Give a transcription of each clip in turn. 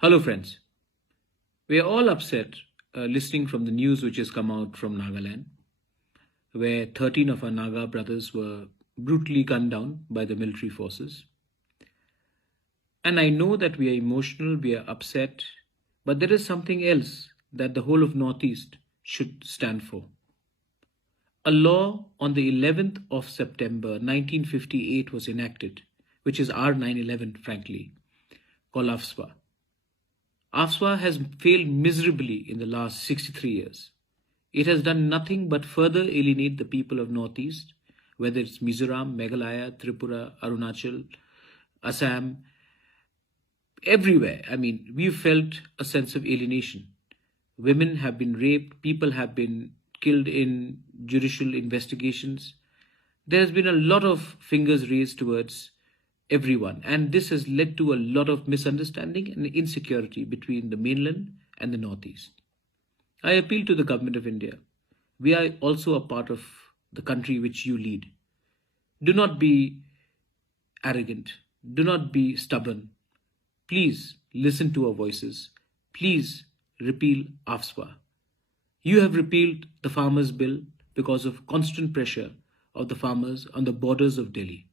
Hello, friends. We are all upset listening from the news which has come out from Nagaland, where 13 of our Naga brothers were brutally gunned down by the military forces. And I know that we are emotional, we are upset, but there is something else that the whole of Northeast should stand for. A law on the 11th of September 1958 was enacted, which is our 9/11, frankly, called AFSPA. AFSPA has failed miserably in the last 63 years. It has done nothing but further alienate the people of Northeast, whether it's Mizoram, Meghalaya, Tripura, Arunachal, Assam, everywhere. I mean, we've felt a sense of alienation. Women have been raped, people have been killed in judicial investigations. There has been a lot of fingers raised towards everyone, and this has led to a lot of misunderstanding and insecurity between the mainland and the Northeast. I appeal to the government of India. We are also a part of the country which you lead. Do not be arrogant. Do not be stubborn. Please listen to our voices. Please repeal AFSPA. You have repealed the farmers' bill because of constant pressure of the farmers on the borders of Delhi.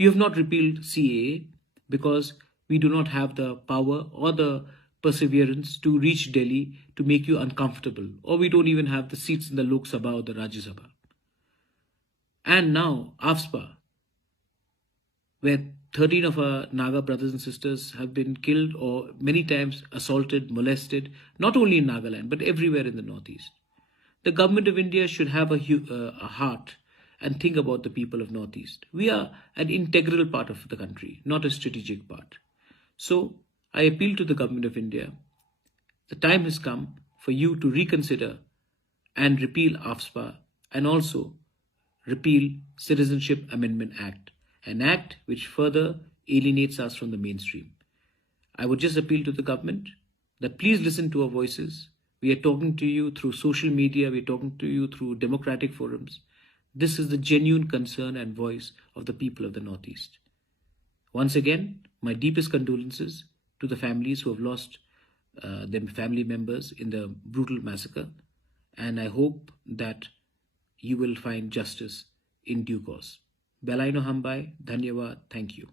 You have not repealed CAA because we do not have the power or the perseverance to reach Delhi to make you uncomfortable, or we don't even have the seats in the Lok Sabha or the Rajya Sabha. And now, AFSPA, where 13 of our Naga brothers and sisters have been killed or many times assaulted, molested, not only in Nagaland, but everywhere in the Northeast. The government of India should have a heart and think about the people of Northeast. We are an integral part of the country, not a strategic part. So I appeal to the government of India. The time has come for you to reconsider and repeal AFSPA and also repeal Citizenship Amendment Act, an act which further alienates us from the mainstream. I would just appeal to the government that please listen to our voices. We are talking to you through social media, we are talking to you through democratic forums. This is the genuine concern and voice of the people of the Northeast. Once again, my deepest condolences to the families who have lost their family members in the brutal massacre, and I hope that you will find justice in due course. Belaino Hambai, Dhanyawad, thank you.